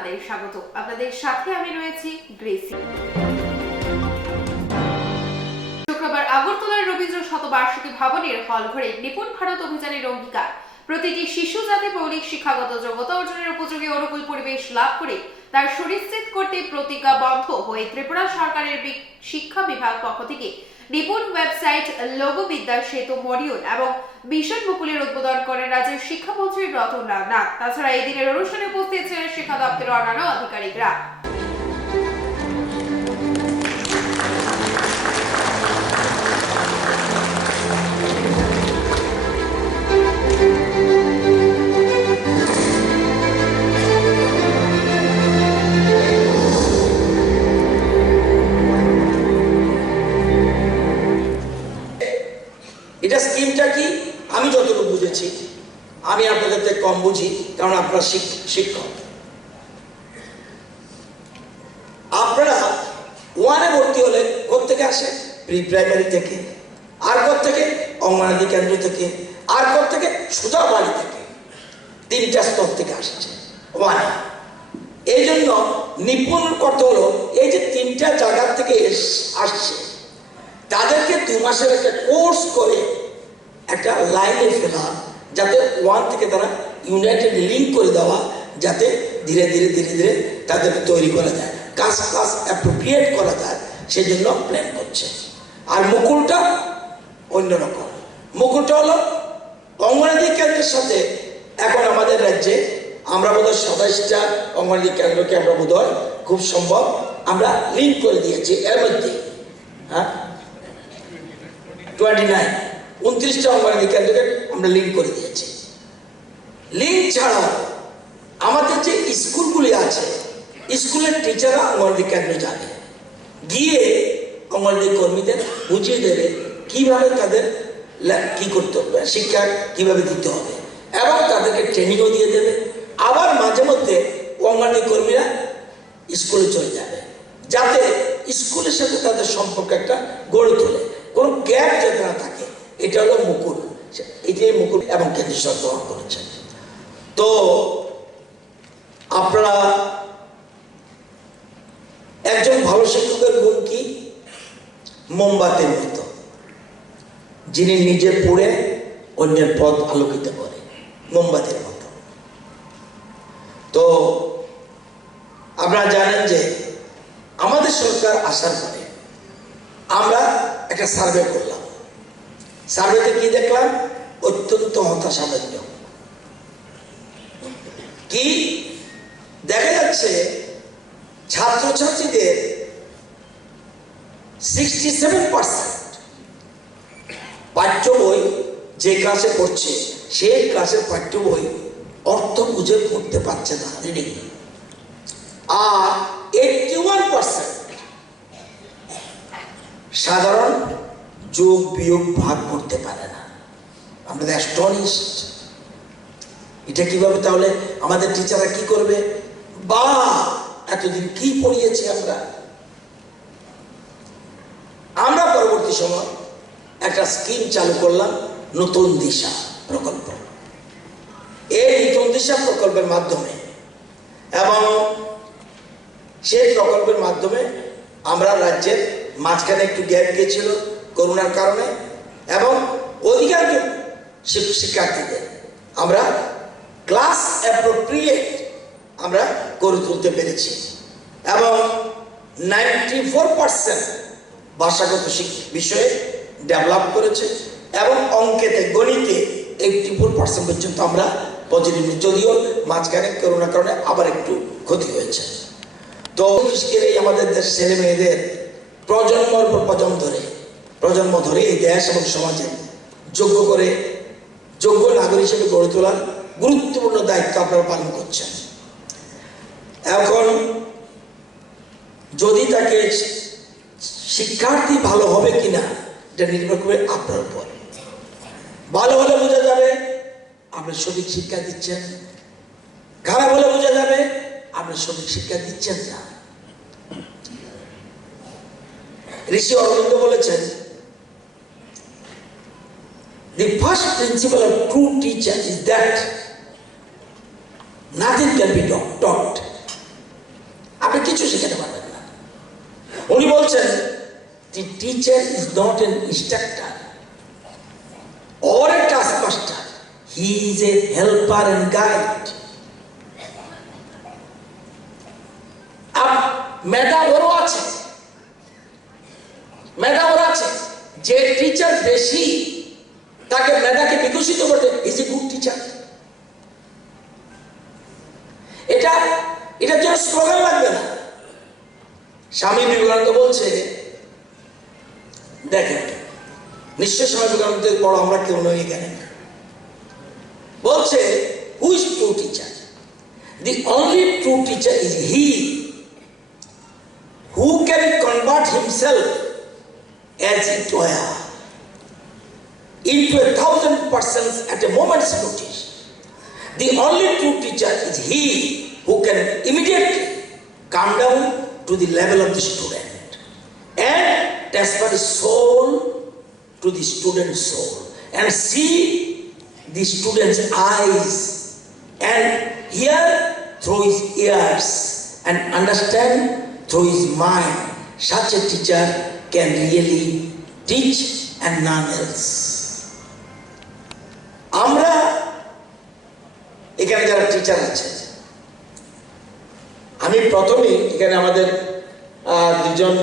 আপনাদের স্বাগত। আপনাদের সাথে আমি রয়েছি গ্রেসি। শুক্রবার আগরতলার রবীন্দ্র শতবার্ষিকী ভবনের হল ঘরে নিপুণ ভারত অভিযানের অঙ্গীকার প্রতিটি শিশু যাতে মৌলিক শিক্ষাগত যোগ্যতা অর্জনের উপযোগী অনুকূল পরিবেশ লাভ করে তার সুনিশ্চিত করতে প্রতিজ্ঞাবদ্ধ হয়ে ত্রিপুরা সরকারের শিক্ষা বিভাগ পক্ষ থেকে নিপুণ ওয়েবসাইট, লোগো বিদ্যা সেতু মডিউল এবং মিশন মুকুলের উদ্বোধন করেন রাজ্যের শিক্ষামন্ত্রী রতন লাল নাথ। তাছাড়া এই দিনের অনুষ্ঠানে উপস্থিত ছিলেন শিক্ষা দপ্তরের অন্যান্য আধিকারিকরা। এটা স্কিমটা কি আমি যতটুকু বুঝেছি, আমি আপনাদের থেকে কম বুঝি কারণ আপনারা শিক্ষক। আপনারা ওয়ানে ভর্তি হলে কোত্থেকে আসে? প্রি প্রাইমারি থেকে, আর কোত্থেকে? অঙ্গনাদি কেন্দ্র থেকে, আর কোত্থেকে? সোজা বাড়ি থেকে। তিনটা স্তর থেকে আসছে ওয়ানে। এই জন্য নিপুণ করতে হলো এই যে তিনটা জায়গা থেকে আসছে তাদেরকে 2 মাসের একটা কোর্স করে একটা লাইনে ফেলা, যাতে ওয়ান থেকে তারা ইউনাইটেড লিঙ্ক করে দেওয়া, যাতে ধীরে ধীরে ধীরে ধীরে তাদেরকে তৈরি করা যায়, কাজ অ্যাপ্রোপ্রিয়েট করা যায়, সেই জন্য প্ল্যান করছে। আর মুকুলটা অন্যরকম। মুকুলটা হলো অঙ্গনাদি কেন্দ্রের সাথে এখন আমাদের রাজ্যে আমরা বোধহয় 27টা অঙ্গনাদি কেন্দ্রকে আমরা বোধহয় খুব সম্ভব আমরা লিঙ্ক করে দিয়েছি। এর মধ্যে 29টা অঙ্গনাদি কেন্দ্রকে আমরা লিঙ্ক করে দিয়েছি। লিঙ্ক ছাড়াও আমাদের যে স্কুলগুলি আছে, স্কুলের টিচাররা অঙ্গনাদি কেন্দ্রে যাবে, গিয়ে অঙ্গনাদি কর্মীদের বুঝিয়ে দেবে কিভাবে তাদের কি করতে হবে, শিক্ষা কিভাবে দিতে হবে, এবং তাদেরকে ট্রেনিংও দিয়ে দেবে। আবার মাঝে মধ্যে অঙ্গনাদি কর্মীরা স্কুলে চলে যাবে, যাতে স্কুলের সাথে তাদের সম্পর্ক একটা গড়ে তোলে, কোনো গ্যাপ যাতে না থাকে। এটা হলো মুকুল, এটাই মুকুল এবং কেন্দ্র সরকার গ্রহণ করেছেন। তো আপনারা একজন ভালো শিক্ষকের গুণ কি? মোমবাতির মতো, যিনি নিজে পড়ে অন্যের পথ আলোকিত করে, মোমবাতির মতো। তো আপনারা জানেন যে আমাদের সরকার আসার পরে আমরা একটা সার্ভে করলাম। সার্ভেতে কি দেখলাম? অত্যন্ত হতাশাব্যঞ্জক। কি দেখা যাচ্ছে? ছাত্রছাত্রীদের 67% পাঠ্য বই যে ক্লাসে পড়ছে সেই ক্লাসের পাঠ্য বই অর্থ বুঝে পড়তে পারছে না, রিডিং। আর 81% সাধারণ যোগ বিয়োগ ভাগ করতে পারে না। আমরা অ্যাস্টনিশড। এটা কিভাবে? তাহলে আমাদের টিচাররা কি করবে? বা এতদিন কি পড়িয়েছি আমরা পরবর্তী সময় একটা স্কিম চালু করলাম, নতুন দিশা প্রকল্প। এই নতুন দিশা প্রকল্পের মাধ্যমে এবং সেই প্রকল্পের মাধ্যমে আমরা রাজ্যের মাঝখানে একটু গ্যাপ গিয়েছিল করোনার কারণে, এবং অধিকাংশ শিক্ষার্থীদের আমরা ক্লাস অ্যাপ্রোপ্রিয়েট আমরা করে তুলতে পেরেছি, এবং 94% ভাষাগত বিষয়ে ডেভেলপ করেছে, এবং অঙ্কেতে গণিতে 84% পর্যন্ত আমরা পজিটিভ, যদিও মাঝখানে করোনার কারণে আবার একটু ক্ষতি হয়েছে। তো আমাদের দেশ ছেলে মেয়েদের প্রজন্মের পর প্রজন্ম ধরে এই দেশ এবং সমাজে যোগ্য নাগরিক হিসেবে গড়ে তোলার গুরুত্বপূর্ণ দায়িত্ব আপনারা পালন করছেন। এখন যদি তাকে শিক্ষার্থী ভালো হবে কিনা এটা নির্ভর করে আপনার উপর। ভালো হলে বোঝা যাবে আপনি সঠিক শিক্ষা দিচ্ছেন, খারাপ হলে বোঝা যাবে আপনি সঠিক শিক্ষা দিচ্ছেন না। ঋষি অরবিন্দ বলেছেন, the first principle of true teacher is that nothing can be taught the teacher is not an instructor or a taskmaster. He is a helper and guide. মেধা ওরও আছে, মেধা ওর আছে। যে টিচার বেশি তাকে মেধাকে বিকশিত করতে ইজ এ গুড টিচার। এটার জন্য স্লোগান লাগবে না। স্বামী বিবেকানন্দ বলছে, দেখেন নিশ্চয় স্বামী বিবেকানন্দের বড় আমরা কেউ নই এখানে, বলছে who is true teacher? The only true teacher is he who can convert himself as it were into 1,000% at a moment's notice. The only true teacher is he who can immediately come down to the level of the student and transfer the soul to the student's soul and see the student's eyes and hear through his ears and understand through his mind. Such a teacher can really teach and none else. আমরা এখানে যারা teacher আছে, আমি প্রথমেই এখানে আমাদের দুজন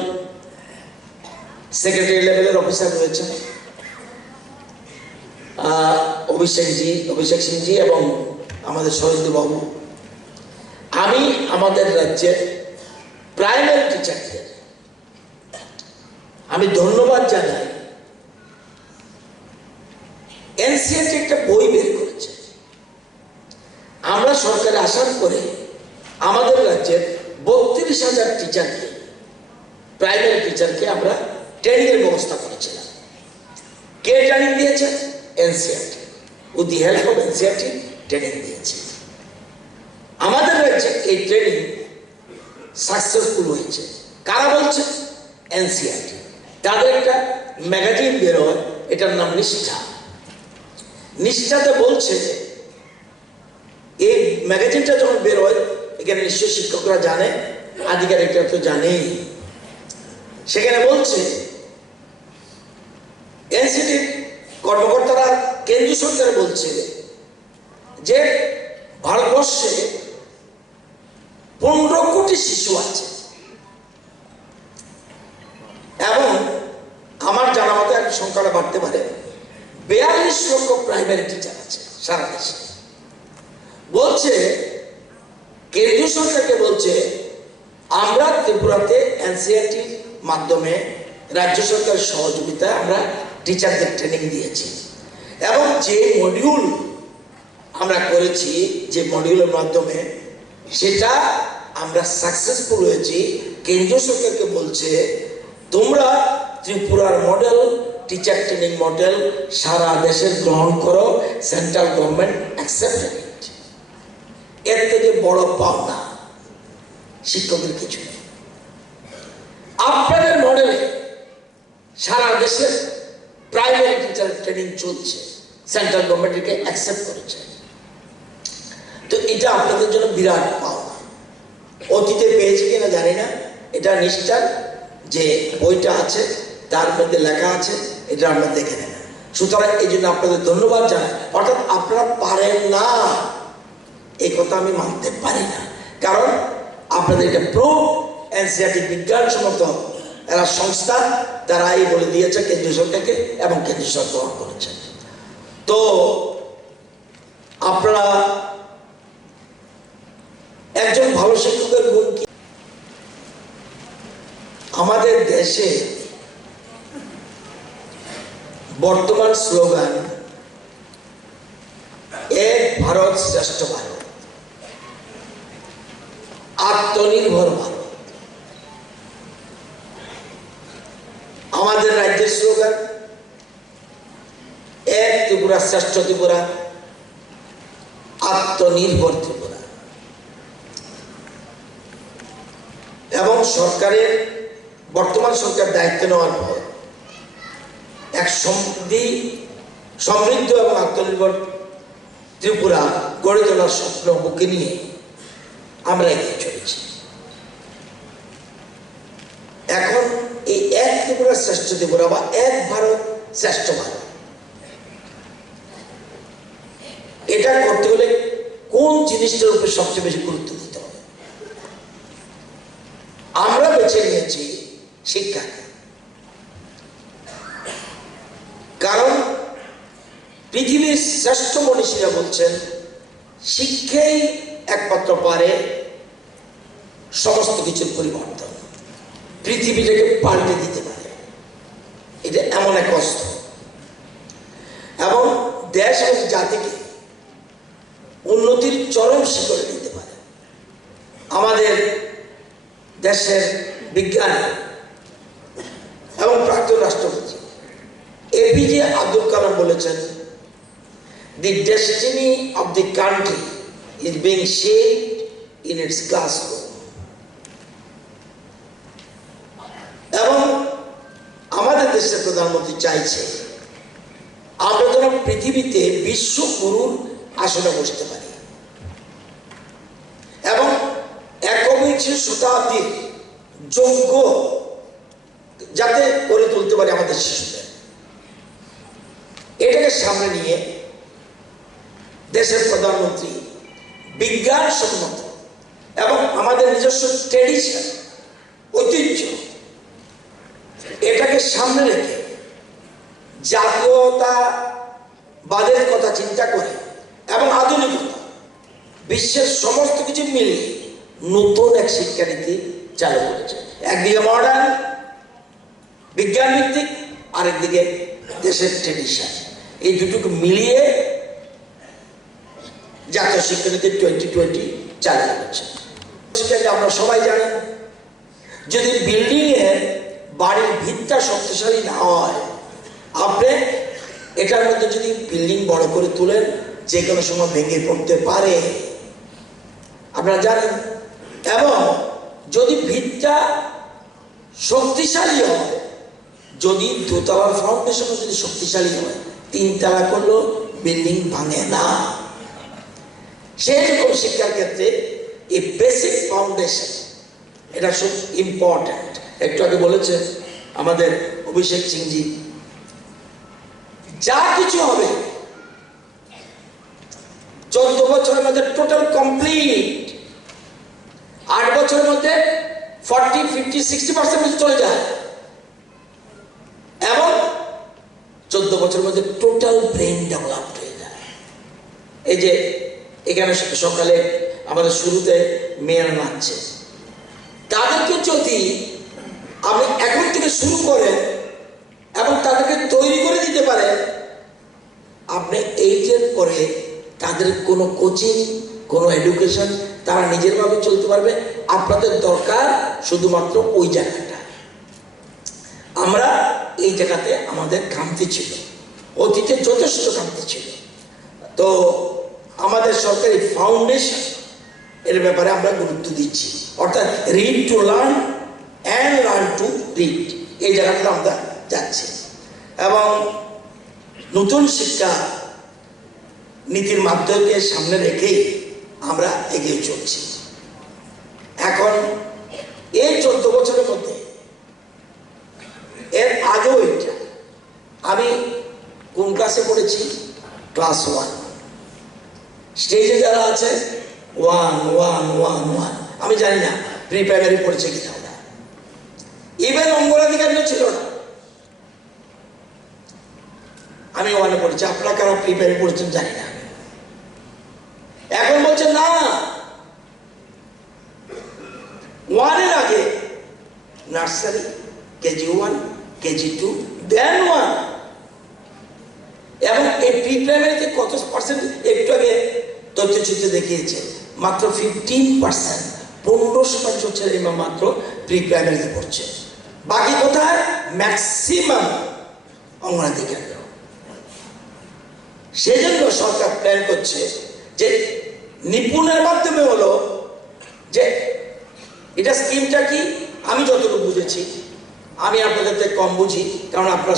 secretary লেভেলের অফিসার রয়েছেন, অভিষেক সিংজি এবং আমাদের সরোজ বাবু। আমি আমাদের রাজ্যের প্রাইমারি টিচারদের আমি ধন্যবাদ জানাই। এনসিআরটি একটা বই বের করেছে। আমরা সরকারে আসার পরে আমাদের রাজ্যের 32,000 টিচারকে, প্রাইমারি টিচারকে আমরা ট্রেনিং এর ব্যবস্থা করেছিলাম। কে ট্রেনিং দিয়েছে? NCERT. With the help of NCERT training দিয়েছে। আমাদের রাজ্যে এই ট্রেনিং সাকসেসফুল হয়েছে। কারা বলছে? এনসিআরটি। তাদের একটা ম্যাগাজিন বের হয়, এটার নাম নিষ্ঠা। নিষ্ঠাতে বলছে, এই ম্যাগাজিনটা যখন বের হয়, এখানে নিশ্চয় শিক্ষকরা জানে, আধিকারিকরা তো জানেই। সেখানে বলছে এনসিআরটির কর্মকর্তারা কেন্দ্রীয় সরকার বলছে যে ভারতবর্ষে 15 কোটি শিশু আছে এবং আমার জানা মতে এক সংখ্যাটা বাড়তে পারে, 42 লক্ষ প্রাইমারি টিচার আছে সারা দেশে। বলছে কেন্দ্রীয় সরকারকে বলছে, আমরা ত্রিপুরাতে এনসিআরটির মাধ্যমে রাজ্য সরকারের সহযোগিতায় আমরা টিচারদের ট্রেনিং দিয়েছি এবং যে মডিউল আমরা করেছি, যে মডিউলের মাধ্যমে সেটা আমরা সাকসেসফুল হয়েছি। কেন্দ্রীয় সরকারকে বলছে, তোমরা ত্রিপুরার মডেল টিচার ট্রেনিং মডেল সারা দেশের গ্রহণ করো, সেন্ট্রাল গভর্নমেন্ট অ্যাকসেপ্টেড ইট। এর থেকে বড় পাওনা শিক্ষকের কিছু নেই। আপনাদের মডেলে সারা দেশের প্রাইমারি টিচার ট্রেনিং চলছে, সেন্ট্রাল গভর্নমেন্ট একে অ্যাকসেপ্ট করেছে। তো এটা আপনাদের জন্য বিরাট পাওনা। অতীতে পেয়েছে কিনা জানি না, এটা নিষ্ঠার যে বইটা আছে তার মধ্যে লেখা আছে, এটা আমরা দেখে নেন। সুতরাং এই জন্য আপনাদের ধন্যবাদ জানাই। অর্থাৎ আপনারা পারেন না এই কথা আমি মানতে পারি না, কারণ আপনাদের এটা প্রো এনসিআরটি বিজ্ঞানসম্মত এরা সংস্থা, তারাই বলে দিয়েছে কেন্দ্রীয় সরকারকে এবং কেন্দ্রীয় সরকার গ্রহণ করেছে। তো আপনারা একজন ভালো শিক্ষকের গুণ কি? আমাদের দেশে বর্তমান স্লোগান এক ভারত শ্রেষ্ঠ ভারত, আত্মনির্ভর ভারত। আমাদের রাজ্যের স্লোগান এক ত্রিপুরা শ্রেষ্ঠ ত্রিপুরা, আত্মনির্ভর ত্রিপুরা। এবং সরকারের বর্তমান সরকার দায়িত্ব নেওয়ার পর এক সমৃদ্ধ এবং আত্মনির্ভর ত্রিপুরা গড়ে তোলার স্বপ্ন বুকে নিয়ে আমরা এগিয়ে চলেছি। এখন এই এক ত্রিপুরা শ্রেষ্ঠ ত্রিপুরা বা এক ভারত শ্রেষ্ঠ ভারত, এটা করতে হলে কোন জিনিসটার উপর সবচেয়ে বেশি গুরুত্ব দিতে হবে? আমরা বেছে নিয়েছি শিক্ষা। কারণ পৃথিবীর শ্রেষ্ঠ মনীষীরা বলছেন শিক্ষাই একমাত্র পারে সমস্ত কিছুর পরিবর্তন, পৃথিবীটাকে পাল্টে দিতে পারে। এটা এমন এক অস্ত্র এবং দেশ এবং জাতিকে উন্নতির চরম শিখরে দিতে পারে। আমাদের দেশের বিজ্ঞানী এবং প্রাক্তন রাষ্ট্রপতি এপিজে আব্দুল কালাম বলেছেন, the destiny of the country is being shaped in its classroom. এবং আমাদের দেশের প্রধানমন্ত্রী চাইছে আমরা যেন পৃথিবীতে বিশ্বগুরুর আসনে বসতে পারি এবং একবিংশ শতাব্দীর যোগ্য যাতে করে তুলতে পারি আমাদের শিশুদের। এটাকে সামনে নিয়ে দেশের প্রধানমন্ত্রী বিজ্ঞানসম্মত এবং আমাদের নিজস্ব ট্রেডিশন, ঐতিহ্য, এটাকে সামনে রেখে জাতীয়তাবাদের কথা চিন্তা করে এবং আধুনিকতা, বিশ্বের সমস্ত কিছু মিলিয়ে নতুন এক শিক্ষানীতি চালু করেছে। একদিকে মডার্ন বিজ্ঞান ভিত্তিক, আরেকদিকে দেশের ট্রেডিশন, এই দুটোকে মিলিয়ে জাতীয় শিক্ষানীতি 2020 চালু করেছে। আমরা সবাই জানি, যদি বিল্ডিং এর বাড়ির ভিতটা শক্তিশালী না হয়, আপনি এটার মধ্যে যদি বিল্ডিং বড় করে তুলেন যে কোনো সময় ভেঙে পড়তে পারে, আপনারা জানেন। এবং যদি ভিতটা শক্তিশালী হয়, যদি দোতলার ফাউন্ডেশন যদি শক্তিশালী হয়, 3 তলা করলেও বিল্ডিং ভাঙে না। সেই রকম শিক্ষার ক্ষেত্রে এই বেসিক ফাউন্ডেশন এটা খুব ইম্পর্টেন্ট। একটু আগে বলেছেন আমাদের অভিষেক সিংজি, যা কিছু হবে 14 বছরের মধ্যে টোটাল কমপ্লিট, 8 বছরের মধ্যে 40, 50, 60% চলে যায় এবং 14 বছরের মধ্যে টোটাল ব্রেন ডেভেলপড হয়ে যায়। এই যে এখানে সকালে আমাদের শুরুতে মেয়েরা নাচছে, তাদেরকে যদি আপনি এখন থেকে শুরু করেন এবং তাদেরকে তৈরি করে দিতে পারেন, আপনি 8 পরে তাদের কোনো কোচিং, কোনো এডুকেশন, তারা নিজের ভাবে চলতে পারবে। আপনাদের দরকার শুধুমাত্র ওই জায়গাটা। আমরা এই জায়গাতে আমাদের খামতি ছিল, অতীতে যথেষ্ট খামতি ছিল। তো আমাদের সরকারি ফাউন্ডেশন এর ব্যাপারে আমরা গুরুত্ব দিচ্ছি, অর্থাৎ read to learn and learn to read, এই জায়গাটা আমরা যাচ্ছি এবং নতুন শিক্ষা নীতির মাধ্যমকে সামনে রেখেই আমরা এগিয়ে চলছি। এখন এই 14 বছরের মধ্যে এর আগেও এটা আমি কোন ক্লাসে পড়েছি? ক্লাস 1। স্টেজে যারা আছে 1 1 1 1, আমি জানি না প্রি প্রাইমারি পড়েছে কিনা ওরা, ইভেন অঙ্গনাধিকার ছিল না। আমি 1-এ পড়েছি, আপনারা কারা প্রি প্রাইমারি পড়েছেন জানি না। এখন বলছে না, 1-এর আগে নার্সারি, কেজি 1, কেজি 2, দেন 1। এবং এই প্রি প্রাইমারিতে কত পার্সেন্ট একটু আগে তথ্যচিত্রে দেখিয়েছে, মাত্র 15%, 15% ছেলে মাত্র প্রি প্রাইমারিতে পড়ছে। বাকি কোথায়? ম্যাক্সিমাম অঙ্গনাদি কেন্দ্র। সেজন্য সরকার প্ল্যান করছে যে নিপুণের মাধ্যমে হলো যে এটা স্কিমটা কি, আমি যতটুকু বুঝেছি, আমি আপনাদের থেকে কম বুঝি, কারণ আপনার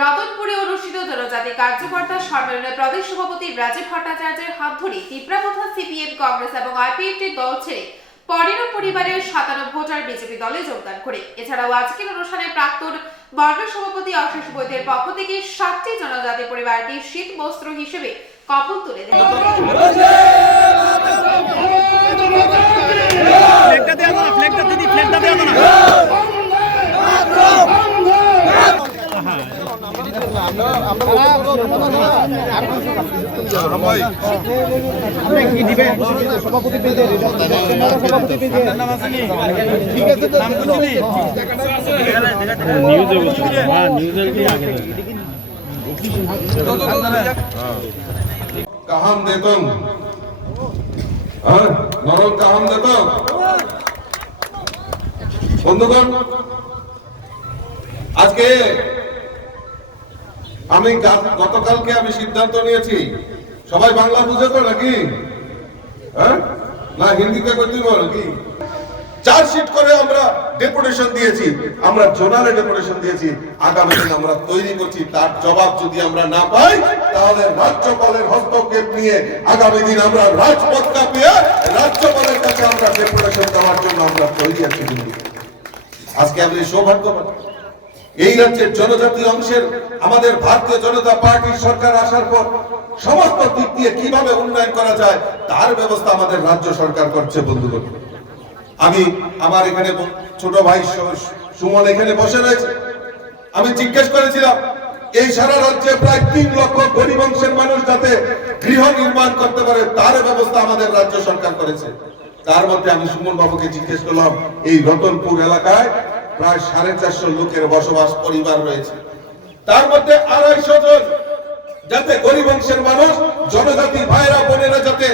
রতনপুরে অনুষ্ঠিত জনজাতি কার্যকর্তা সম্মেলনে প্রদেশ সভাপতি রাজীব ভট্টাচার্যের হাত ধরে ত্রিপুরা প্রধান সিপিএম, কংগ্রেস এবং আইপিএফটির দল ছেড়ে পরের পরিবারের 57 ভোটার বিজেপি দলে যোগদান করে। এছাড়াও আজকের অনুষ্ঠানে প্রাক্তন বর্ণ সভাপতি আশিস বৈদ্যের পক্ষ থেকে 7টি জনজাতি পরিবারকে শীত বস্ত্র হিসেবে কম্বল তুলে দেন। কাহাম দেতং নরক কাহাম দেতং। বন্ধুগণ, আজকে গতকালকে আমি সিদ্ধান্ত নিয়েছি, সবাই বাংলা বুঝে তো নাকি? না হিন্দিতে করতে নাকি? চার্জশিট করে আমরা ডেপুটেশন দিয়েছি, আমরা জোনালে ডেপুটেশন দিয়েছি, আগামী দিন আমরা তৈরি করছি। তার জবাব যদি আমরা না পাই, তাহলে রাজ্যপালের হস্তক্ষেপ নিয়ে আগামী দিন আমরা রাজপথ কাঁপিয়ে রাজ্যপালের কাছে আমরা ডেপুটেশন দেওয়ার জন্য আমরা তৈরি আছি। আজকে আমি সৌভাগ্যবান, এই রাজ্যের জনজাতি অংশের আমাদের ভারতীয় জনতা পার্টির সরকার আসার পর সমস্ত দিক দিয়ে কিভাবে উন্নয়ন করা যায় তার ব্যবস্থা আমাদের রাজ্য সরকার করছে। বন্ধুগণ, আমি আমার এখানে ছোট ভাই সুমন এখানে বসে রয়েছে, আমি জিজ্ঞেস করেছিলাম এই সারা রাজ্যে প্রায় 3 লক্ষ গরিব অংশের মানুষ যাতে গৃহ নির্মাণ করতে পারে তার ব্যবস্থা আমাদের রাজ্য সরকার করেছে। তার মধ্যে আমি সুমন বাবুকে জিজ্ঞেস করলাম এই রতনপুর এলাকায় প্রায় 450 লোকের বসবাস পরিবার রয়েছে, তার মধ্যে 250 জন যাতে গরিব অংশের মানুষ জনজাতি ভাইরা বোনেরা যাতে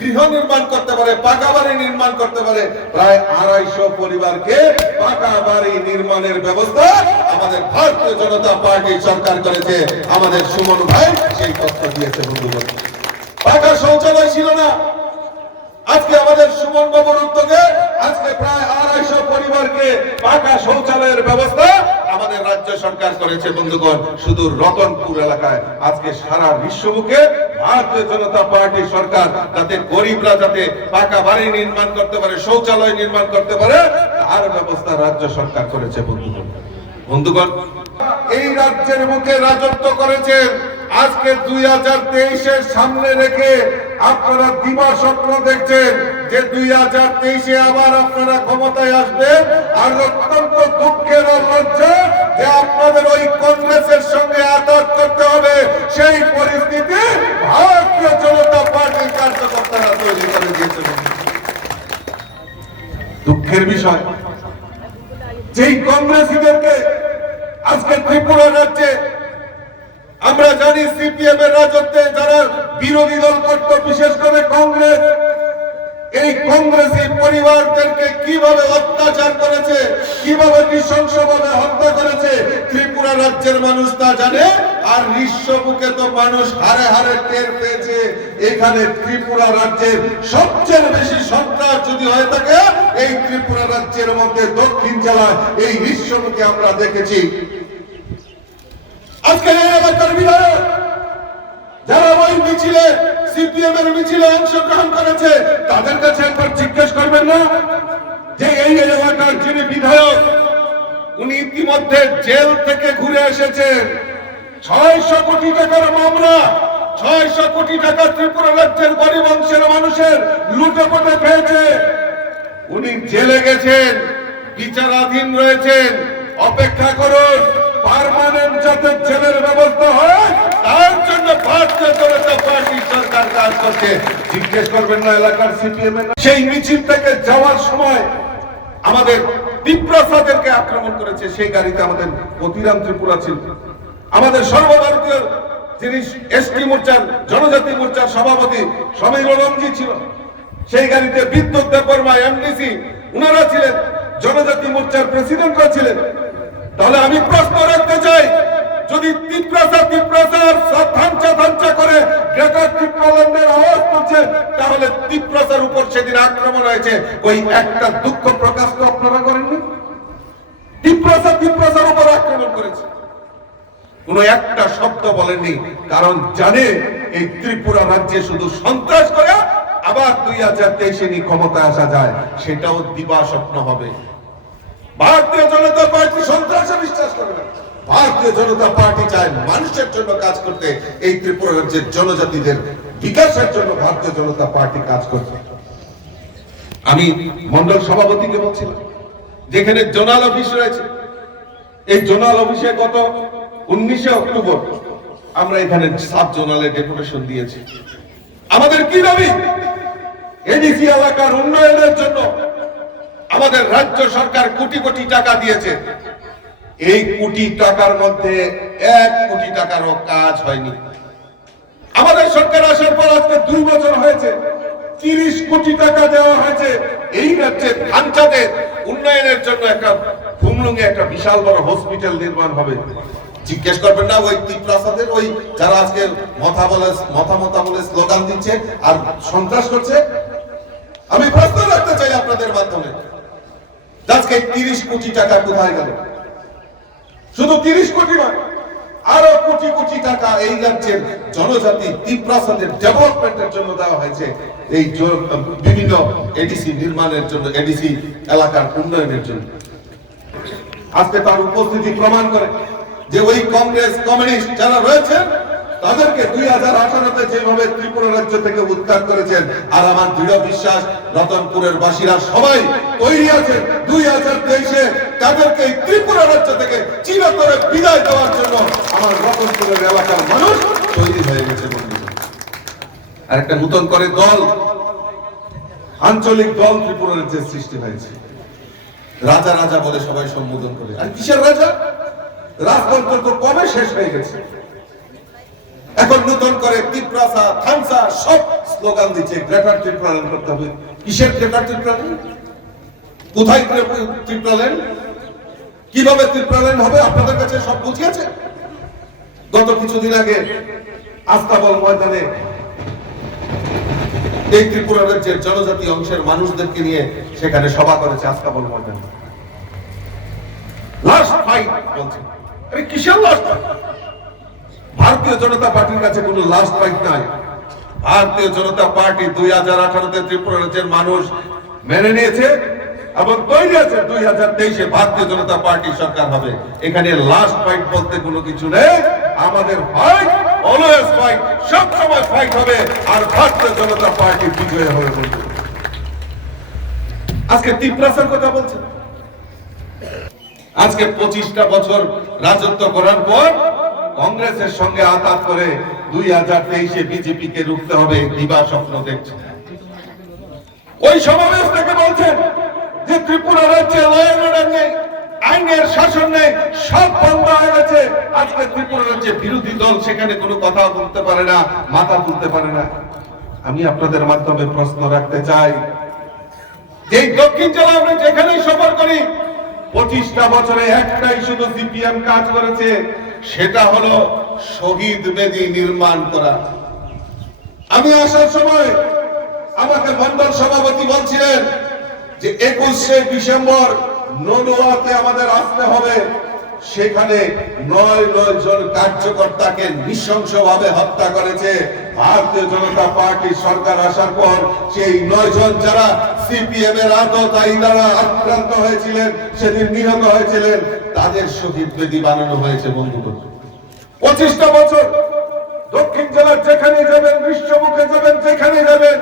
গৃহ নির্মাণ করতে পারে, পাকা বাড়ি নির্মাণ করতে পারে। প্রায় 250 পরিবারকে পাকা বাড়ি নির্মাণের ব্যবস্থা আমাদের ভারতীয় জনতা পার্টি সরকার করেছে। আমাদের সুমন ভাই সেই তথ্য দিয়েছে। বন্ধুগণ, পাকা শৌচালয় ছিল না, আজকে আমাদের সুমন বাবুর উদ্যোগে আজকে প্রায় 250 পরিবারকে পাকা শৌচালয়ের ব্যবস্থা আমাদের রাজ্য সরকার করেছে। বন্ধুগণ, শুধু রতনপুর এলাকায় আজকে সারা বিশ্বমুখে ভারতীয় জনতা পার্টি সরকার যাতে গরিবরা যাতে পাকা বাড়ি নির্মাণ করতে পারে, শৌচালয় নির্মাণ করতে পারে তার ব্যবস্থা রাজ্য সরকার করেছে। বন্ধুগণ, এই রাজ্যের মুখে রাজত্ব করেছেন। আজকে 2023-এর সামনে রেখে আপনারা দিবা স্বপ্ন দেখছেন যে 2023-এ আবার আপনারা ক্ষমতায় আসবেন। আর অত্যন্ত দুঃখের লজ্জা যে আপনাদের ওই কংগ্রেসের সঙ্গে আঘাত করতে হবে, সেই পরিস্থিতি ভারতীয় জনতা পার্টির কার্যকর্তারা তৈরি করে দিয়েছেন। দুঃখের বিষয়, যেই কংগ্রেসীদেরকে আজকে ত্রিপুরা রাজ্যে আমরা জানি সিপিএম এর রাজত্বে যারা বিরোধী দল করত, বিশেষ করে কংগ্রেস, এই কংগ্রেসী পরিবারদেরকে কিভাবে অত্যাচার করেছে, কিভাবে নৃশংসভাবে হত্যা করেছে ত্রিপুরা রাজ্যের মানুষ তা জানে। আর বিশ্বমুখে তো মানুষ হারে হারে টের পেয়েছে। এখানে ত্রিপুরা রাজ্যের সবচেয়ে বেশি সন্ত্রাস যদি হয়ে থাকে এই ত্রিপুরা রাজ্যের মধ্যে দক্ষিণ জেলায় এই বিশ্বমুখে আমরা দেখেছি। আজকে এই এলাকার বিধায়ক যারা ওই মিছিলে সিপিএম এর মিছিলে অংশগ্রহণ করেছে তাদের কাছে একবার জিজ্ঞেস করবেন না যে এই এলাকার যিনি বিধায়ক উনি ইতিমধ্যে জেল থেকে ঘুরে এসেছেন। 600 কোটি টাকার মামলা, 600 কোটি টাকা ত্রিপুরা রাজ্যের গরিব অংশের মানুষের লুটেপুটে পেয়েছে। উনি জেলে গেছেন, বিচারাধীন রয়েছেন। অপেক্ষা করুন, পার্মানেন্ট যাতে জেলের ব্যবস্থা হয় তার জন্য ভারতীয় জনতা পার্টি সরকার কাজ করছে। জিজ্ঞেস করবেন না এলাকার সিপিএম এর সেই মিছিল থেকে যাওয়ার সময় আমাদের ত্রিপ্রাসাদেরকে আক্রমণ করেছে। সেই গাড়িতে আমাদের অতিরাম ত্রিপুরা ছিল, আমাদের সর্বভারতীয় যিনি এসটি মোর্চার জনজাতি মোর্চার সভাপতি সমীর রমজি ছিল। সেই গাড়িতে বিদ্যুৎ দেববর্মা এমডিসি উনারা ছিলেন, জনজাতি মোর্চার প্রেসিডেন্টরা ছিলেন। তাহলে আমি প্রশ্ন রাখতে চাই, যদি ধাঞ্চা করে গ্রেটার ত্রিপুরাল্যান্ডের আওয়াজ করছে তাহলে ত্রিপুরার উপর সেদিন আক্রমণ হয়েছে, ওই একটা দুঃখ প্রকাশ তো আপনারা করেননি? ত্রিপুরার উপর আক্রমণ করেছে। কোনো একটা শব্দ বলেননি, কারণ জানে এই ত্রিপুরা রাজ্যে শুধু সন্ত্রাস করে আবার 2023 নিয়ে ক্ষমতায় আসা যায়, সেটাও দিবা স্বপ্ন হবে। ভারতীয় জনতা পার্টি সন্ত্রাসে বিশ্বাস করে না। ভারতীয় জনতা পার্টি চায় মানুষের জন্য কাজ করতে, এই ত্রিপুরা রাজ্যের জনজাতিদের বিকাশের জন্য ভারতীয় জনতা পার্টি কাজ করছে। আমি মন্ডল সভাপতিকে বলছিলাম, যেখানে জোনাল অফিস রয়েছে, এই জোনাল অফিসে গত 19 অক্টোবর আমরা এখানে সাব জোনালে ডেপুটেশন দিয়েছি। আমাদের কি দাবি? এডিসি এলাকার উন্নয়নের জন্য আমাদের রাজ্য সরকার কোটি কোটি টাকা দিয়েছে। এই কোটি টাকার মধ্যে 1 কোটি টাকারও কাজ হয়নি। আমাদের সরকার আসার পর আজকে 2 বছর হয়েছে, 30 কোটি টাকা দেওয়া হয়েছে এই রাজ্যের ধানচাঁদের উন্নয়নের জন্য। একটা ভুমলুঙ্গে একটা বিশাল বড় হসপিটাল নির্মাণ হবে। জিজ্ঞেস করবেন না ওই তীপ্রাসাদের ওই যারা আজকে মাথা বলে স্লোগান দিচ্ছে আর সন্ত্রাস করছে? আমি প্রশ্ন রাখতে চাই আপনাদের মাধ্যমে, আজকে 30 কোটি টাকা কোথায় গেল? শুধু 30 কোটি নয়, আরো কোটি কোটি টাকা এই রাজ্যের জনজাতি তীপ্রাসাদের ডেভেলপমেন্টের জন্য দেওয়া হয়েছে, এই বিভিন্ন এডিসি নির্মাণের জন্য, এডিসি এলাকার উন্নয়নের জন্য। আজকে তার উপস্থিতি প্রমাণ করে যে ওই কংগ্রেস কমিউনিস্ট যারা রয়েছেন তাদেরকে 2018-তে যেভাবে ত্রিপুরা রাজ্য থেকে উদ্ধার করেছেন, আর আমার দৃঢ় বিশ্বাস রতনপুরের বাসীরা সবাই তৈরি আছে 2023-এ তাদেরকে ত্রিপুরা রাজ্য থেকে চিরতরে বিদায় দেওয়ার জন্য আমার রতনপুরের এলাকার মানুষ তৈরি হয়ে গেছে। আর একটা নতুন করে দল, আঞ্চলিক দল ত্রিপুরা রাজ্যে সৃষ্টি হয়েছে। রাজা রাজা বলে সবাই সম্বোধন করে। আর কিসের রাজা? রাজতন্ত্র তো কবে শেষ হয়ে গেছে। এখন নতুন করে ত্রিপুরা থামসা সব স্লোগান দিচ্ছে, গ্রেটার ত্রিপুরাল্যান্ড করতে হবে। কিসের গ্রেটার ত্রিপুরাল্যান্ড? কোথায় ত্রিপুরাল্যান্ড? কিভাবে ত্রিপুরাল্যান্ড হবে? আপনাদের কাছে সব বুঝিয়েছে। গত কিছুদিন আগে আস্তাবল ময়দানে এই ত্রিপুরা রাজ্যের জনজাতি অংশের মানুষদেরকে নিয়ে সেখানে সভা করেছে আস্তাবল ময়দানে। লাস্ট ফাইট বলছে। আরে কিসের লাস্ট ফাইট? ভারতীয় জনতা পার্টির কাছে কোনো লাস্ট ফাইট নাই। ভারতীয় জনতা পার্টি 2018-তে ত্রিপুরা রাজ্যের মানুষ মেনে নিয়েছে এবং তৈরি আছে 2023-এ ভারতীয় জনতা পার্টি সরকার হবে। এখানে লাস্ট ফাইট বলতে কোনো কিছু নেই। আমাদের ফাইট অলওয়েজ ফাইট, সব সময় ফাইট হবে, আর ভারতীয় জনতা পার্টি বিজয় হবে। আজকে ত্রিপুরার কথা বলছে। আজকে 25টা বছর রাজত্ব করার পর কংগ্রেসের সঙ্গে আঘাত করে 2023-এ বিজেপিকে রুখতে হবে, দিবা স্বপ্ন দেখছে। ওই সমাবেশ থেকে বলছেন যে ত্রিপুরা রাজ্যে ল এন্ড অর্ডার নেই, আইনের শাসন নেই, সব বন্ধ হয়ে গেছে। আজকে ত্রিপুরা রাজ্যে বিরোধী দল সেখানে কোনো কথা বলতে পারে না, মাথা তুলতে পারে না। আমি আপনাদের মাধ্যমে প্রশ্ন রাখতে চাই, যে দক্ষিণ জেলা আমরা যেখানেই সফর করি 25টা বছরে একটাই শুধু সিপিএম কাজ করেছে, সেটা হলো শহীদ বেদি নির্মাণ করা। আমি আসার সময় আমাকে মন্ডল সভাপতি বলছিলেন যে 21শে ডিসেম্বর নলুয়াতে আমাদের আসতে হবে। সেখানে 9 জন কার্যকর্তাকে নৃশংসভাবে হত্যা করেছে ভারতীয় জনতা পার্টি সরকার আসার পর। সেই 9 জন যারা সিপিএম এর আততায়ীরা আক্রান্ত হয়েছিলেন, সেদিন নিহত হয়েছিলেন, তাদের শহীদ বেদি বানানো হয়েছে। বন্ধুগণ, 25টা বছর দক্ষিণ জেলার যেখানে যাবেন, বিশ্বমুখে যাবেন, যেখানে যাবেন,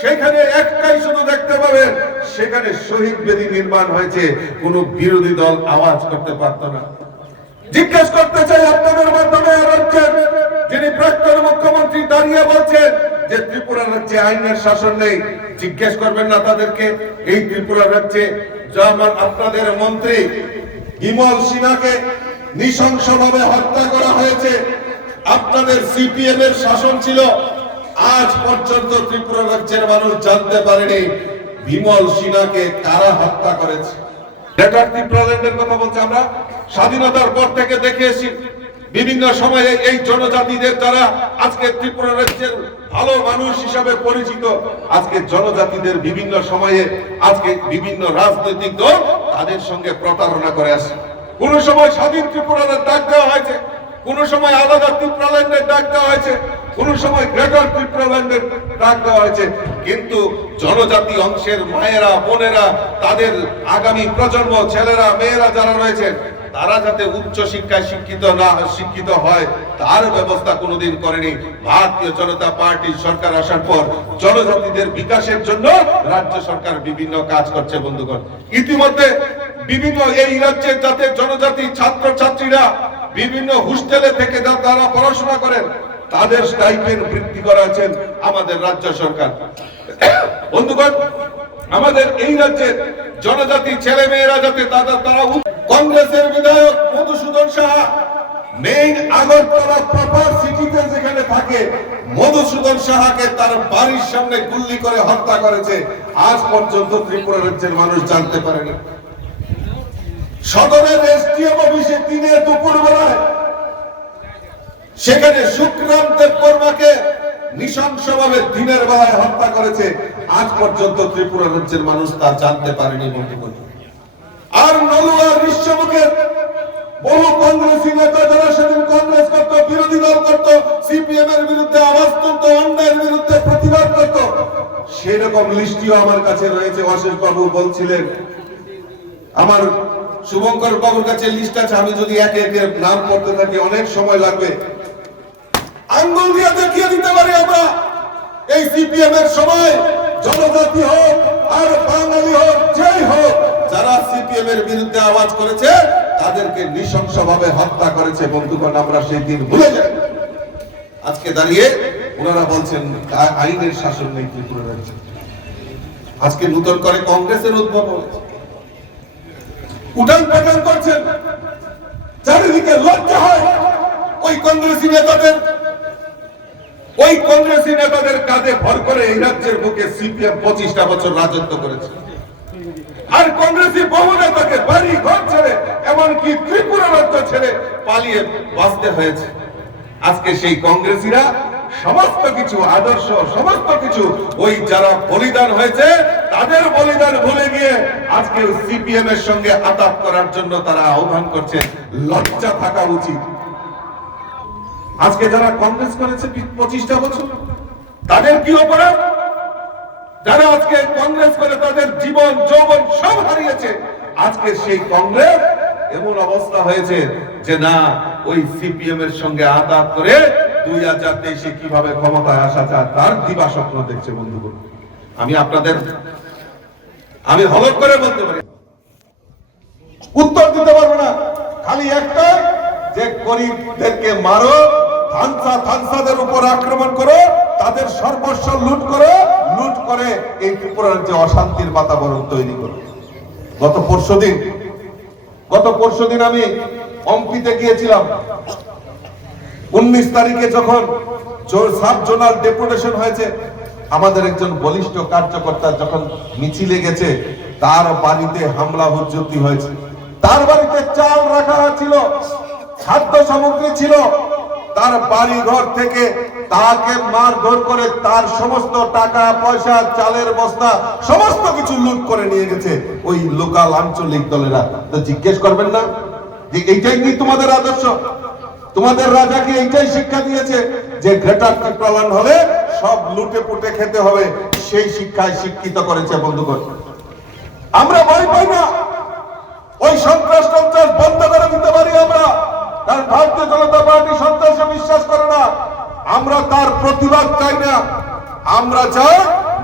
সেখানে একটাই শুধু দেখতে পাবেন, সেখানে শহীদ বেদি নির্মাণ হয়েছে। কোন বিরোধী দল আওয়াজ করতে পারত না। জিজ্ঞেস করতে চাই আপনাদের মাধ্যমে, রাজ্যের যিনি প্রাক্তন মুখ্যমন্ত্রী দাঁড়িয়ে বলছেন যে ত্রিপুরা রাজ্যে আইনের শাসন নেই, জিজ্ঞেস করবেন না তাদেরকে এই ত্রিপুরা রাজ্যে যেমন আপনাদের মন্ত্রী বিমল সিনহাকে নৃশংসভাবে হত্যা করা হয়েছে, আপনাদের সিপিএম এর শাসন ছিল, আজ পর্যন্ত ত্রিপুরা রাজ্যের মানুষ জানতে পারেনি বিমল সিনহাকে কারা হত্যা করেছে। গ্রেটার ত্রিপুরাল্যান্ডের কথা বলছে। আমরা স্বাধীনতার পর থেকে দেখে এসেছি বিভিন্ন সময়ে এই জনজাতিদের দ্বারা আজকে ত্রিপুরা রাজ্যের ভালো মানুষ হিসাবে পরিচিত, আজকে জনজাতিদের বিভিন্ন সময়ে আজকে বিভিন্ন রাজনৈতিক দল তাদের সঙ্গে প্রতারণা করে আসছে। কোন সময় স্বাধীন ত্রিপুরার ডাক দেওয়া হয়েছে, কোন সময় আলাদা ত্রিপুরাল্যান্ডের ডাক দেওয়া হয়েছে, কোন সময় গ্রেটার ত্রিপুরাল্যান্ডের ডাক দেওয়া হয়েছে, কিন্তু জনজাতি অংশের মায়েরা বোনেরা, তাদের আগামী প্রজন্ম ছেলেরা মেয়েরা যারা রয়েছেন, তারা যাতে উচ্চ শিক্ষায় শিক্ষিত হয় তার ব্যবস্থা কোনোদিন করেনি। ভারতীয় জনতা পার্টি সরকার আসার পর জনজাতিদের বিকাশের জন্য রাজ্য সরকার বিভিন্ন কাজ করছে বন্ধুগণ। ইতিমধ্যে বিভিন্ন এই রাজ্যের যাতে জনজাতি ছাত্র ছাত্রীরা বিভিন্ন হোস্টেলে থেকে তারা পড়াশোনা করেন, তাদের স্টাইপেন্ড বৃদ্ধি করেছেন আমাদের রাজ্য সরকার। বন্ধুগণ, আমাদের এই রাজ্যের জনজাতি ছেলে মেয়েরা যাতে তারা কংগ্রেসের বিধায়ক মধুসূদন সাহা মেইন আগরতলা প্রপার সিটিতে যেখানে থাকে, মধুসূদন সাহাকে তার বাড়ির সামনে গুলি করে হত্যা করেছে, আজ পর্যন্ত ত্রিপুরা রাজ্যের মানুষ জানতে পারেনি। সদরের এসডিএম অফিসে দিনে দুপুর বেলায় সেখানে সুখরাম দেববর্মাকে নৃশংসভাবে দিনের বেলায় হত্যা করেছে, আজ পর্যন্ত ত্রিপুরা রাজ্যের মানুষ তা জানতে পারেনি বন্ধুগণ। আর নলুয়ার বিশ্বমুখের বহু কংগ্রেসী নেতা যারা সেদিন কংগ্রেস করত, বিরোধী দল করত, সিপিএম এর বিরুদ্ধে আওয়াজ তুলত, অন্যায়ের বিরুদ্ধে প্রতিবাদ করত, সেরকম লিস্টিও আমার কাছে রয়েছে। অশেষ বাবু বলছিলেন, আমার শুভঙ্কর বাবুর কাছে লিস্ট আছে, আমি যদি একে একে নাম পড়তে থাকি অনেক সময় লাগবে। আঙ্গুল দিয়ে দেখিয়ে দিতে পারি আমরা, এই সিপিএম এর সময় জনজাতি হোক আর বাঙালি হোক, যেই হোক, যারা সিপিএম এর বিরুদ্ধে আওয়াজ করেছে তাদেরকে নৃশংসভাবে হত্যা করেছে বন্ধুগণ। আমরা সেই দিন ভুলে যাই। আজকে দাঁড়িয়ে ওনারা বলছেন আইনের শাসন নেই ত্রিপুরা রাজ্যে। আজকে নতুন করে কংগ্রেসের উদ্ভব হয়েছে, উঠান পাঠান করছেন, চারিদিকে লজ্জা হয়। ওই কংগ্রেসী নেতাদের কাঁধে ভর করে এই রাজ্যের বুকে সিপিএম 25টা বছর রাজত্ব করেছে, আর কংগ্রেসী বহু নেতাকে বাড়ি ঘর ছেড়ে এমনকি ত্রিপুরা রাজ্য ছেড়ে পালিয়ে বাঁচতে হয়েছে। আজকে সেই কংগ্রেসীরা সমস্ত কিছু আদর্শ, সমস্ত কিছু ওই যারা বলিদান হয়েছে তাদের বলিদান ভুলে গিয়ে আজকে সিপিএম এর সঙ্গে আতাপ করার জন্য তারা আহ্বান করছে। লজ্জা থাকা উচিত। আজকে যারা কংগ্রেস করেছে 25টা বছর, তাদের কি অপরাধ? যারা আজকে কংগ্রেস করে তাদের জীবন যৌবন সব হারিয়েছে, আজকে সেই কংগ্রেস এমন অবস্থা হয়েছে যে না, ওই সিপিএম এর সঙ্গে আতাপ করে 2023-এ কিভাবে ক্ষমতায় আসা যায় তার দিবা স্বপ্ন দেখছে বন্ধুগণ। আমি হলফ করে বলতে পারি, উত্তর দিতে পারবো না, খালি একটাই যে গরিবদেরকে মারো, থানসাদের উপর আক্রমণ করো, তাদের সর্বস্ব লুট করে এই ত্রিপুরা রাজ্যে অশান্তির বাতাবরণ তৈরি করো। গত পরশুদিন আমি অম্পিতে গিয়েছিলাম। 19 তারিখে যখন সাব জোনাল ডেপুটেশন হয়েছে, আমাদের একজন বলিষ্ঠ কার্যকর্তা যখন মিছিলে গেছে, তার বাড়িতে হামলা হুজ্জতি হয়েছে। তার বাড়িতে চাল রাখা ছিল, খাদ্য সামগ্রী ছিল, তার বাড়ি ঘর থেকে তাকে মারধর করে তার সমস্ত টাকা পয়সা, চালের বস্তা, সমস্ত কিছু লুট করে নিয়ে গেছে ওই লোকাল আঞ্চলিক দলেরা। তো জিজ্ঞেস করবেন না যে এইটাই কি তোমাদের আদর্শ? তোমাদের রাজাকে এইটাই শিক্ষা দিয়েছে যে গ্রেটার ত্রিপুরাল্যান্ড হলে সব লুটে পুটে খেতে হবে, সেই শিক্ষায় শিক্ষিত করেছে বন্ধুগণ। আমরা ভয় পাই না, ওই সন্ত্রাস বন্ধ করে দিতে পারি আমরা, কারণ ভারতীয় জনতা পার্টি সন্ত্রাসে বিশ্বাস করে না। আমরা তার প্রতিবাদ চাই না, আমরা চাই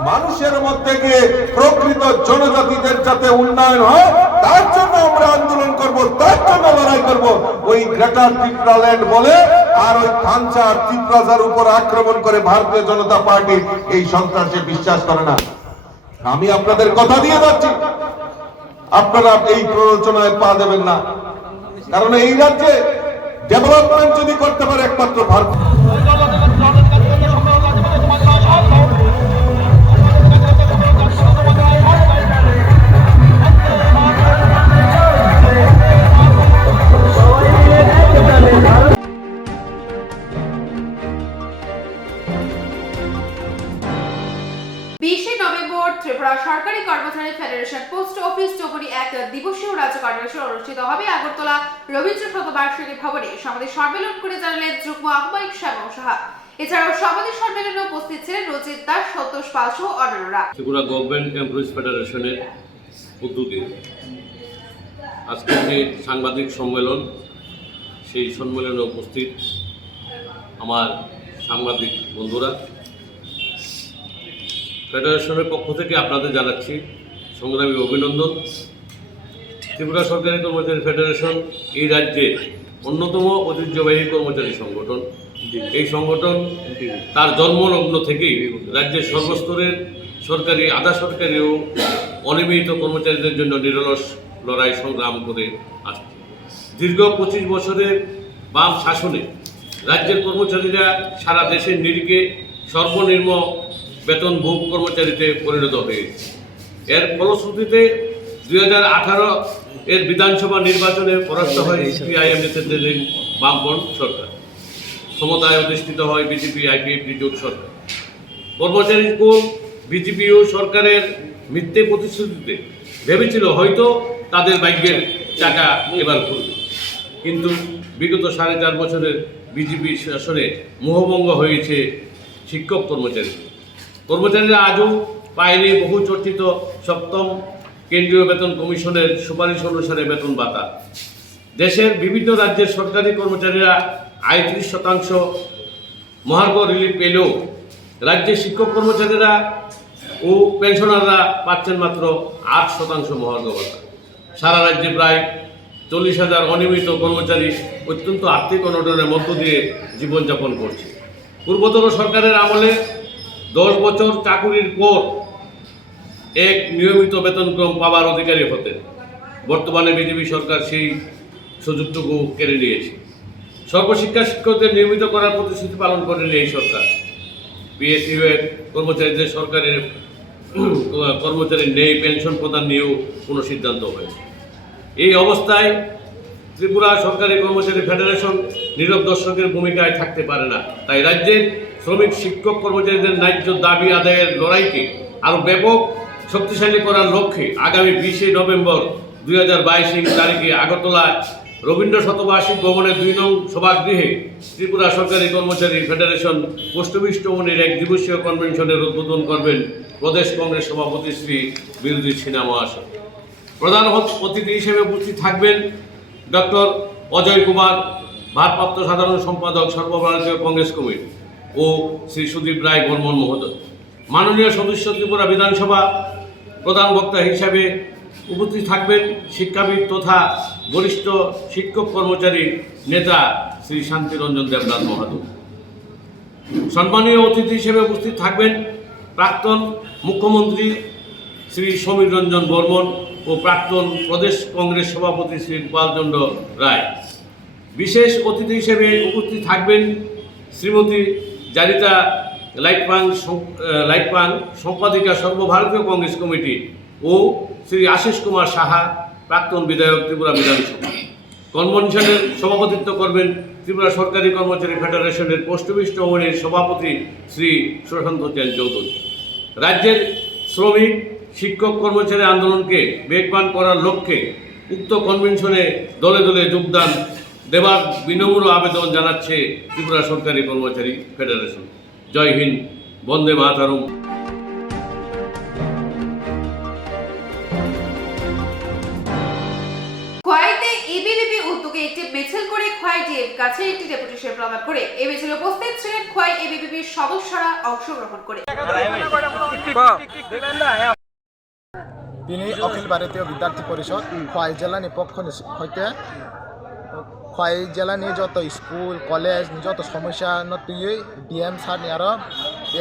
মানুষের মধ্যে গিয়ে প্রকৃত জনজাতিদের যাতে উন্নয়ন হয়, তার জন্য আমরা আন্দোলন করব, তার জন্য লড়াই করব। ওই গ্রেটার ত্রিপুরাল্যান্ড বলে আর ওই থানচা আর ত্রিপুরাজার উপর আক্রমণ করে ভারতীয় জনতা পার্টি এই সন্ত্রাসে বিশ্বাস করে না। আমি আপনাদের কথা দিয়ে যাচ্ছি, আপনারা এই প্ররোচনায় পা দেবেন না, কারণ এই রাজ্যে ডেভেলপমেন্ট যদি করতে পারে একমাত্র ভারত। 20 নভেম্বর ত্রিপুরা সরকারি কর্মচারী ফেডারেশন পোস্ট অফিস চৌমুহনী এক দিবসীয় রাজ্য কর্মসূচি অনুষ্ঠিত হবে আগরতলা রবীন্দ্র শতবার্ষিকী ভবনে। সমাধি সম্মেলন করে জানালেন যুগ্ম আহ্বায়ক শ্যামল সাহা। এছাড়াও সমাধি সম্মেলনে উপস্থিত ছিলেন রচিত দাস, সন্তোষ পাল সহ অন্যান্যরা। ত্রিপুরা গভর্নমেন্ট এমপ্লয়িজ ফেডারেশনের উদ্যোগে আজকে যে সাংবাদিক সম্মেলন, সেই সম্মেলনে উপস্থিত আমার সাংবাদিক বন্ধুরা, ফেডারেশনের পক্ষ থেকে আপনাদের জানাচ্ছি সংগ্রামী অভিনন্দন। ত্রিপুরা সরকারি কর্মচারী ফেডারেশন এই রাজ্যে অন্যতম ঐতিহ্যবাহী কর্মচারী সংগঠন। এই সংগঠন তার জন্মলগ্ন থেকেই রাজ্যের সর্বস্তরের সরকারি, আধা সরকারি ও অনিয়মিত কর্মচারীদের জন্য নিরলস লড়াই সংগ্রাম করে আসছে। দীর্ঘ 25 বছরের বাম শাসনে রাজ্যের কর্মচারীরা সারা দেশের নিরিখে সর্বনিম্ন বেতনভোগ কর্মচারীতে পরিণত হয়েছে। এর ফলশ্রুতিতে 2018 এর বিধানসভা নির্বাচনে পরাস্ত হয় সিপিআইএম নেতৃত্বাধীন বামপন্থী সরকার। ক্ষমতায় অধিষ্ঠিত হয় বিজেপি আইপিএফটি জোট সরকার। কর্মচারী কোল বিজেপি ও সরকারের মিথ্যে প্রতিশ্রুতিতে ভেবেছিল হয়তো তাদের ভাগ্যের চাকা এবার ঘুরবে, কিন্তু বিগত 4.5 বছরের বিজেপি শাসনে মোহভঙ্গ হয়েছে শিক্ষক কর্মচারীরা আজও পায়নি বহু চর্চিত 7ম কেন্দ্রীয় বেতন কমিশনের সুপারিশ অনুসারে বেতন ভাতা। দেশের বিভিন্ন রাজ্যের সরকারি কর্মচারীরা 38% মহার্ঘ রিলিফ পেলেও রাজ্যের শিক্ষক কর্মচারীরা ও পেনশনাররা পাচ্ছেন মাত্র 8% মহার্ঘ ভাতা। সারা রাজ্যে প্রায় 40,000 অনিয়মিত কর্মচারী অত্যন্ত আর্থিক অনটনের মধ্য দিয়ে জীবনযাপন করছে। পূর্বতন সরকারের আমলে 10 বছর চাকুরির পর এক নিয়মিত বেতনক্রম পাওয়ার অধিকারী হতেন। বর্তমানে বিজেপি সরকার সেই সুযোগটুকু কেড়ে নিয়েছে। সর্বশিক্ষা শিক্ষকদের নিয়মিত করার প্রতিশ্রুতি পালন করেনি এই সরকার। পিএসইউ এর কর্মচারীদের সরকারের কর্মচারীর নেই পেনশন প্রদান নিয়েও কোনো সিদ্ধান্ত হয়েছে। এই অবস্থায় ত্রিপুরা সরকারি কর্মচারী ফেডারেশন নীরব দর্শকের ভূমিকায় থাকতে পারে না। তাই রাজ্যের শ্রমিক, শিক্ষক, কর্মচারীদের ন্যায্য দাবি আদায়ের লড়াইকে আরও ব্যাপক শক্তিশালী করার লক্ষ্যে আগামী 20 নভেম্বর 2022 তারিখে আগরতলা রবীন্দ্র শতবার্ষিকী ভবনের 2 নং সভাগৃহে ত্রিপুরা সরকারি কর্মচারী ফেডারেশন পোস্ট অফিস চৌমুহনীর এক দিবসীয় কনভেনশনের উদ্বোধন করবেন প্রদেশ কংগ্রেস সভাপতি শ্রী বিরোধী সিনহা মহাশয়। প্রধান অতিথি হিসেবে উপস্থিত থাকবেন ডক্টর অজয় কুমার, ভারপ্রাপ্ত সাধারণ সম্পাদক সর্বভারতীয় কংগ্রেস কমিটি, ও শ্রী সুদীপ রায় বর্মন মহোদয়। মাননীয় সদস্য ত্রিপুরা বিধানসভা প্রধান বক্তা হিসাবে উপস্থিত থাকবেন শিক্ষাবিদ তথা বরিষ্ঠ শিক্ষক কর্মচারী নেতা শ্রী শান্তিরঞ্জন দেবনাথ মহোদয়। সম্মানীয় অতিথি হিসেবে উপস্থিত থাকবেন প্রাক্তন মুখ্যমন্ত্রী শ্রী সমীর রঞ্জন বর্মন ও প্রাক্তন প্রদেশ কংগ্রেস সভাপতি শ্রী গোপালচন্দ্র রায়। বিশেষ অতিথি হিসেবে উপস্থিত থাকবেন শ্রীমতী জারিতা লাইটপাং, সম্পাদিকা সর্বভারতীয় কংগ্রেস কমিটি, ও শ্রী আশিস কুমার সাহা, প্রাক্তন বিধায়ক ত্রিপুরা বিধানসভা। কনভেনশনের সভাপতিত্ব করবেন ত্রিপুরা সরকারি কর্মচারী ফেডারেশনের পোস্ট অফিস চৌমুহনীর সভাপতি শ্রী সুশান্ত চৌধুরী। রাজ্যের শ্রমিক, শিক্ষক, কর্মচারী আন্দোলনকে বেগবান করার লক্ষ্যে উক্ত কনভেনশনে দলে দলে যোগদান দেবার বিনম্র আবেদন জানাচ্ছে ত্রিপুরা সরকারি কর্মচারী ফেডারেশন। জয় হিন্দ, বন্দে মাতরম। খোয়াইতে এবিভিপি উদ্যোগে একটি মিছিল করে খোয়াই ডিএম কাছে একটি ডেপুটেশন প্রদান করে এই মিছিলে উপস্থিত ছিলেন খোয়াই এবিভিপির সদস্যরা অংশগ্রহণ করে। তিনি অখিল ভারতীয় বিদ্যার্থী পরিষদ খোয়াই জেলানি পক্ষ হইতে খোয়াই জেলানি যত স্কুল কলেজ যত সমস্যা তুই ডিএম স্যার আরো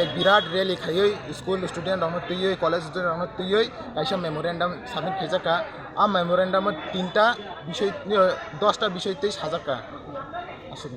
এক বিরাট রেলি খাই স্কুল স্টুডেন্ট তুই কলেজ স্টুডেন্ট তুই কাইসা মেমোরেন্ডাম সাবমিট খেজাকা आ मेमोरेंडम 3টা বিষয় 10টা বিষয়তেই সাজাকা আসুন।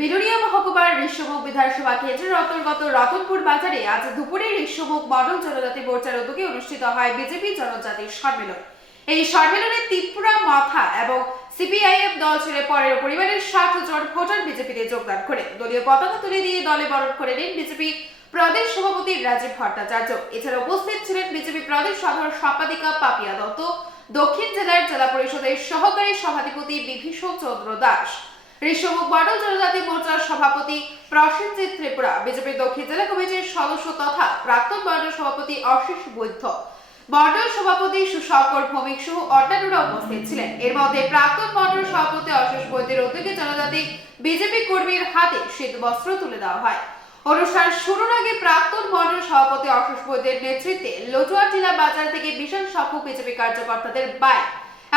বিলোনিয়া মহকুমার ঋষ্যমুখ বিধানসভা কেন্দ্রের অন্তর্গত রতনপুর বাজারে আজ দুপুরে ঋষ্যমুখ মডেল জনজাতি মোর্চার উদ্যোগে অনুষ্ঠিত হয় বিজেপি জনজাতি সম্মেলন। এই সম্মেলনে ত্রিপুরা মাথা এবং সিপিআইএম দল ছেড়ে 15 পরিবারের 60 জন ভোটার বিজেপিতে যোগদান করে দলীয় পতাকা তুলে দিয়ে দলে বরণ করে নেন বিজেপি প্রদেশ সভাপতি রাজীব ভট্টাচার্য। এছাড়া উপস্থিত ছিলেন বিজেপি প্রদেশ সাধারণ সম্পাদিকা পাপিয়া দত্ত, দক্ষিণ জেলার জেলা পরিষদের সহকারী সভাধিপতি বিভীষণ চন্দ্র দাস, ঋষমুখ মণ্ডল জনজাতি মোর্চার সভাপতি প্রসেনজিৎ ত্রিপুরা, বিজেপির দক্ষিণ জেলা কমিটির সদস্য তথা প্রাক্তন মণ্ডল সভাপতি অশিস বৈদ্য, মণ্ডল সভাপতি সুশঙ্কর ভৌমিক সহ অন্যান্যরা উপস্থিত ছিলেন। এর মধ্যে প্রাক্তন মণ্ডল সভাপতি অশিস বৈদ্যের উদ্যোগে জনজাতি বিজেপি কর্মীর হাতে শীত বস্ত্র তুলে দেওয়া হয়। অনুষ্ঠান শুরুর আগে প্রাক্তন মণ্ডল সভাপতি অশিস বৈদ্যের নেতৃত্বে লটুয়া টিলা বাজার থেকে বিশাল সংখ্যক বিজেপি কার্যকর্তাদের বাইক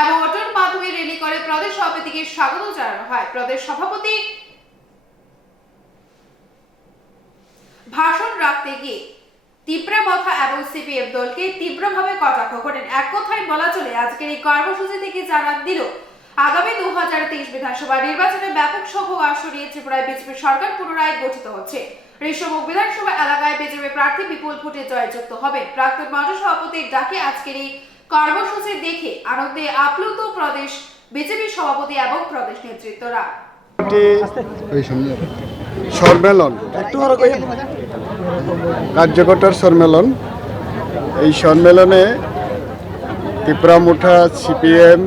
এবং অটোর মাধ্যমে র্যালি করে প্রদেশ সভাপতিকে স্বাগত জানানো হয়। প্রদেশ সভাপতি ভাষণ রাখতে গিয়ে তীব্রমাথা এবং সিপিএম দলকে তীব্রভাবে কটাক্ষ করেন। এক কথায় বলা চলে আজকের এই কর্মসূচি থেকে জানান দিল আগামী 2023 বিধানসভা নির্বাচনে ব্যাপক সংখ্যক আসন নিয়ে ত্রিপুরায় বিজেপি সরকার পুনরায় গঠিত হচ্ছে। ঋষমুখ বিধানসভা এলাকায় বিজেপি প্রার্থী বিপুল ভোটে জয়যুক্ত হবে। প্রাক্তন মণ্ডল সভাপতির ডাকে আজকের এই কর্মসূচি দেখে আনন্দে আপ্লুত প্রদেশ বিজেপি সভাপতি এবং প্রদেশ নেতৃত্বরা। সম্মেলন কার্যকর্তার সম্মেলন, এই সম্মেলনে ত্রিপুরা মুঠা, সিপিএম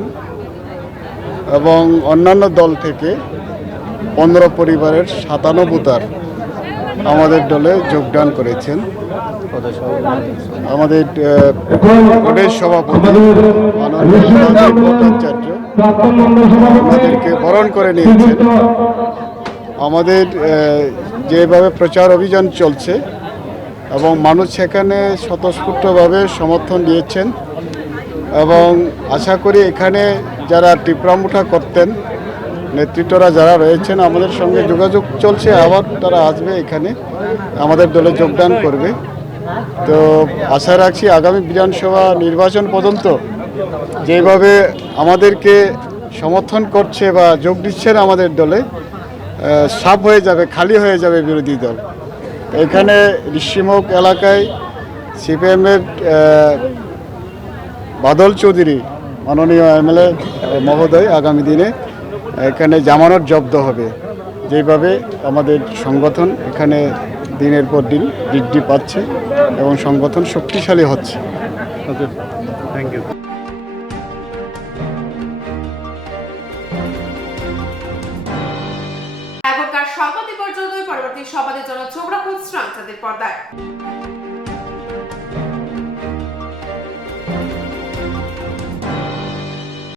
এবং অন্যান্য দল থেকে 15 পরিবারের 57 ভোটার আমাদের দলে যোগদান করেছেন। আমাদের প্রদেশ সভাপতি ভট্টাচার্য আমাদেরকে বরণ করে নিয়েছেন। আমাদের যেভাবে প্রচার অভিযান চলছে এবং মানুষ সেখানে স্বতঃস্ফূর্তভাবে সমর্থন দিয়েছেন এবং আশা করি এখানে যারা টিপরামুঠা করতেন নেতৃত্বরা যারা রয়েছেন আমাদের সঙ্গে যোগাযোগ চলছে, আবার তারা আসবে এখানে আমাদের দলে যোগদান করবে। তো আশা রাখছি আগামী বিধানসভা নির্বাচন পর্যন্ত যেভাবে আমাদেরকে সমর্থন করছে বা যোগ দিচ্ছেন আমাদের দলে, সাফ হয়ে যাবে, খালি হয়ে যাবে বিরোধী দল। এখানে ঋষিমুখ এলাকায় সিপিএমের বাদল চৌধুরী মাননীয় এমএলএ মহোদয় আগামী দিনে এখানে জামানত জব্দ হবে। যেভাবে আমাদের সংগঠন এখানে দিনের পর দিন বৃদ্ধি পাচ্ছে এবং সংগঠন শক্তিশালী হচ্ছে। ওকে, থ্যাংক ইউ। এখনকার সংবাদ পর্যন্ত, পরবর্তী সংবাদের জন্য চোখ রাখুন শ্রংচাঁদের পর্দায়।